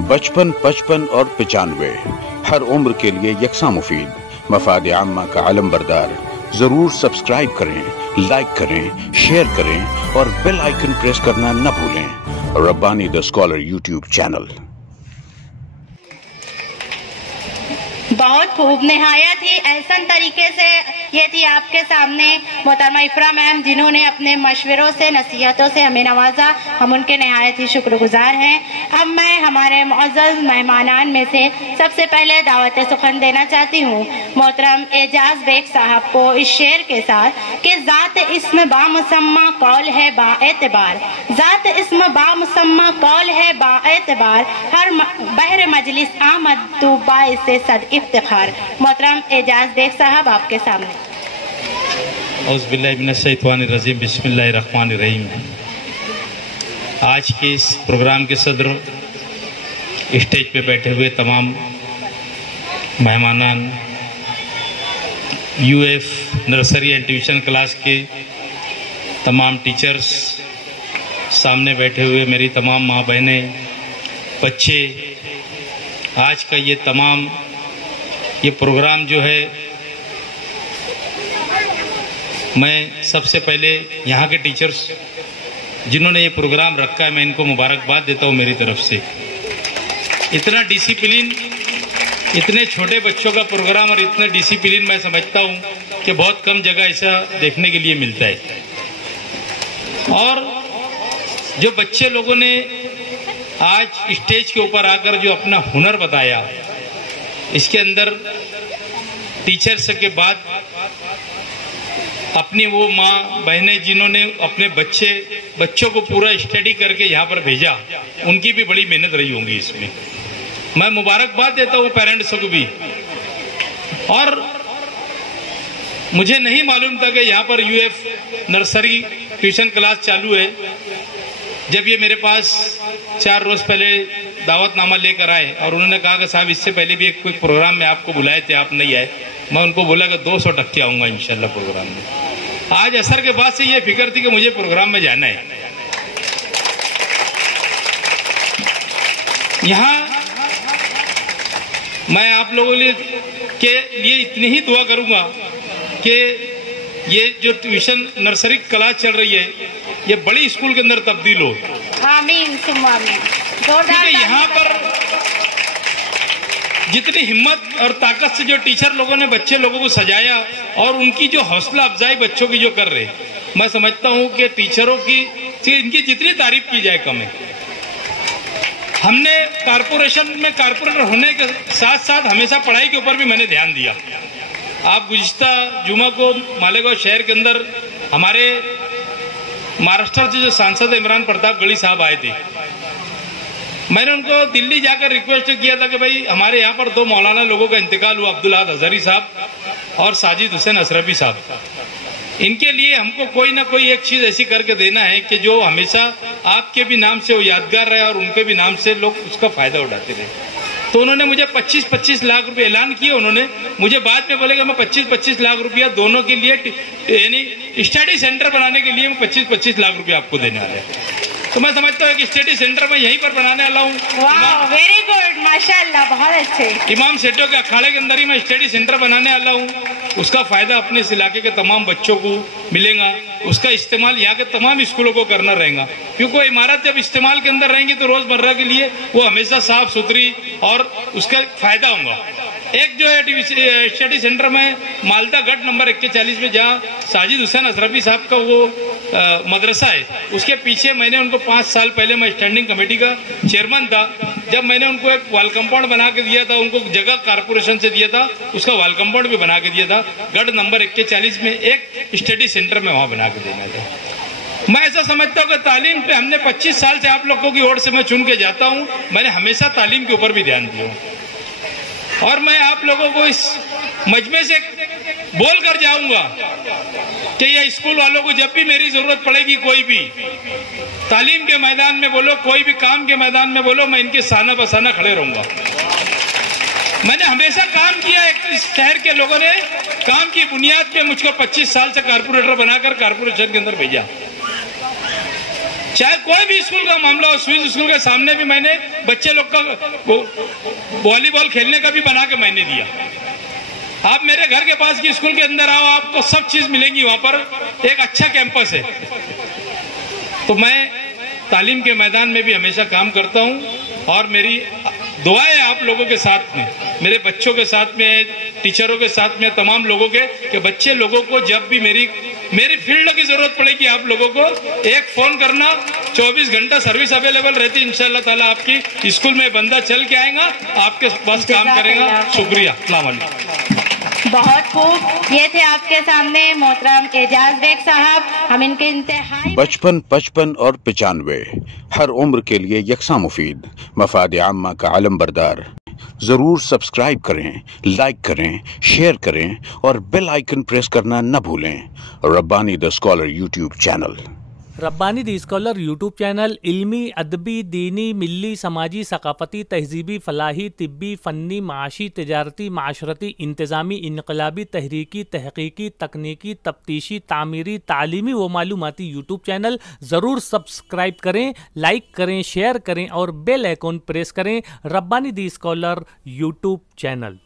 बचपन, 55 और 95 हर उम्र के लिए यकसा मुफीद। मफाद आम्मा का आलम बरदार। जरूर सब्सक्राइब करें, लाइक करें, शेयर करें और बेल आइकन प्रेस करना न भूलें। Rabbani the scholar YouTube channel. बहुत खूब, नहायत ही एहसन तरीके से ये थी आपके सामने मोहतरमा इफ्रा मैम, जिन्होंने अपने मशवरों से, नसीहतों से हमें नवाजा। हम उनके नहायत ही शुक्रगुजार हैं। अब मैं हमारे मुअज़्ज़ज़ मेहमानान में से सबसे पहले दावत सुखन देना चाहती हूँ मोहतरम एजाज बेग साहब को इस शेर के साथ कि ज़ात इस्म बामुसम्मा कौल है बाएतबार, ज़ात इस्म बामुसम्मा कौल है बाएतबार, हर बहर मजलिस आमद तू बाइसे सद इफ्तिखार। मोहतरम एजाज बेग साहब आपके सामने। औज़ुबिल्लाहि मिनश्शैतानिर्रजीम, बिस्मिल्लाहिर्रहमानिर्रहीम। आज के इस प्रोग्राम के सदर, स्टेज पे बैठे हुए तमाम मेहमानान, UF nursery and tuition class के तमाम टीचर्स, सामने बैठे हुए मेरी तमाम माँ बहनें, बच्चे, आज का ये प्रोग्राम जो है, मैं सबसे पहले यहाँ के टीचर्स जिन्होंने ये प्रोग्राम रखा है, मैं इनको मुबारकबाद देता हूँ मेरी तरफ से। इतना डिसिप्लिन, इतने छोटे बच्चों का प्रोग्राम और इतना डिसिप्लिन मैं समझता हूँ कि बहुत कम जगह ऐसा देखने के लिए मिलता है। और जो बच्चे लोगों ने आज स्टेज के ऊपर आकर जो अपना हुनर बताया, इसके अंदर टीचर्स के बाद अपनी वो माँ बहनें जिन्होंने अपने बच्चों को पूरा स्टडी करके यहाँ पर भेजा, उनकी भी बड़ी मेहनत रही होंगी इसमें। मैं मुबारकबाद देता हूँ पेरेंट्स को भी। और मुझे नहीं मालूम था कि यहाँ पर यूएफ नर्सरी ट्यूशन क्लास चालू है। जब ये मेरे पास 4 रोज पहले दावतनामा लेकर आए और उन्होंने कहा कि साहब इससे पहले भी एक कोई प्रोग्राम में आपको बुलाए थे, आप नहीं आए, मैं उनको बोला कि 200% आऊंगा इंशाल्लाह प्रोग्राम में। आज असर के बाद से ये फिक्र थी कि मुझे प्रोग्राम में जाना है। यहाँ मैं आप लोगों के लिए इतनी ही दुआ करूंगा कि ये जो ट्यूशन नर्सरी क्लास चल रही है, ये बड़ी स्कूल के अंदर तब्दील हो। आमीन सुम्मा आमीन। क्योंकि यहाँ पर जितनी हिम्मत और ताकत से जो टीचर लोगों ने बच्चे लोगों को सजाया और उनकी जो हौसला अफजाई बच्चों की जो कर रहे, मैं समझता हूँ कि टीचरों की इनकी जितनी तारीफ की जाए कम है। हमने कारपोरेशन में कारपोरेटर होने के साथ साथ हमेशा पढ़ाई के ऊपर भी मैंने ध्यान दिया। आप गुज़िश्ता जुमा को मालेगांव शहर के अंदर हमारे महाराष्ट्र से जो सांसद इमरान प्रताप गढ़ी साहब आए थे, मैंने उनको दिल्ली जाकर रिक्वेस्ट किया था कि भाई हमारे यहाँ पर 2 मौलाना लोगों का इंतकाल हुआ, अब्दुल अहद हज़ारी साहब और साजिद हुसैन अशरफी साहब। इनके लिए हमको कोई ना कोई एक चीज ऐसी करके देना है कि जो हमेशा आपके भी नाम से वो यादगार रहे और उनके भी नाम से लोग उसका फायदा उठाते रहे। तो उन्होंने मुझे 25-25 लाख रुपए ऐलान किए। उन्होंने मुझे बाद में बोले कि मैं 25-25 लाख रुपया दोनों के लिए, यानी स्टडी सेंटर बनाने के लिए 25-25 लाख रुपया आपको देने वाले हैं। तो मैं समझता हूँ कि स्टडी सेंटर में यहीं पर बनाने वाला हूँ। वाह, वेरी गुड, माशाल्लाह, बहुत अच्छे। इमाम सेठों के अखाड़े के अंदर ही मैं स्टडी सेंटर बनाने वाला हूँ। उसका फायदा अपने इस इलाके के तमाम बच्चों को मिलेगा। उसका इस्तेमाल यहाँ के तमाम स्कूलों को करना रहेगा, क्योंकि वो इमारत जब इस्तेमाल के अंदर रहेंगी तो रोजमर्रा के लिए वो हमेशा साफ सुथरी और उसका फायदा होगा। एक जो है स्टडी सेंटर में मालदा गढ़ नंबर 41 में जहाँ साजिद हुसैन अशरफी साहब का वो मदरसा है, उसके पीछे मैंने उनको 5 साल पहले मैं स्टैंडिंग कमेटी का चेयरमैन था। जब मैंने उनको एक वॉल कंपाउंड बना के दिया था, उनको जगह कारपोरेशन से दिया था, उसका वॉल कंपाउंड भी बना के दिया था। गढ़ नंबर 41 में एक स्टडी सेंटर में वहां बना के देना था। मैं ऐसा समझता हूँ कि तालीम पे हमने 25 साल से आप लोगों की ओर से मैं चुन के जाता हूँ, मैंने हमेशा तालीम के ऊपर भी ध्यान दिया और मैं आप लोगों को इस मजमे से बोल कर जाऊंगा कि ये स्कूल वालों को जब भी मेरी जरूरत पड़ेगी, कोई भी तालीम के मैदान में बोलो, कोई भी काम के मैदान में बोलो, मैं इनके साना बसाना खड़े रहूंगा। मैंने हमेशा काम किया। इस शहर के लोगों ने काम की बुनियाद पे मुझको 25 साल से कारपोरेटर बनाकर कारपोरेशन के अंदर भेजा। चाहे कोई भी स्कूल का मामला हो, स्विस स्कूल के सामने भी मैंने बच्चे लोग का वॉलीबॉल खेलने का भी बना के मैंने दिया। आप मेरे घर के पास की स्कूल के अंदर आओ, आपको सब चीज मिलेंगी। वहां पर एक अच्छा कैंपस है। तो मैं तालीम के मैदान में भी हमेशा काम करता हूं और मेरी दुआ है आप लोगों के साथ में, मेरे बच्चों के साथ में, टीचरों के साथ में, तमाम लोगों के, कि बच्चे लोगों को जब भी मेरी फील्ड की जरूरत पड़ेगी आप लोगों को एक फोन करना, 24 घंटा सर्विस अवेलेबल रहती है। इंशाल्लाह ताला आपकी स्कूल में बंदा चल के आएगा, आपके पास काम करेगा। शुक्रिया। अस्सलाम वालेकुम। बहुत खूब। ये थे आपके सामने मोहतरम एजाज बेग साहब। हम इनके इंतहाई 55, 55 और 95 हर उम्र के लिए यकसा मुफीद, मफाद आम्मा का आलम बरदार। जरूर सब्सक्राइब करें, लाइक करें, शेयर करें और बेल आइकन प्रेस करना न भूलें। Rabbani the scholar YouTube channel. Rabbani the scholar YouTube channel इल्मी, अदबी, दीनी, मिली, समाजी, सकाफती, तहजीबी, फलाही, तिब्बी, फ़न्नी, माशी, तिजारती, माशरती, इंतज़ामी, इनकलाबी, तहरीकी, तहकीकी, तकनीकी, तफ्तीशी, तामीरी, तालीमी व मालूमाती यूट्यूब चैनल ज़रूर सब्सक्राइब करें, लाइक करें, शेयर करें और बेल आइकन प्रेस करें। Rabbani the scholar YouTube channel.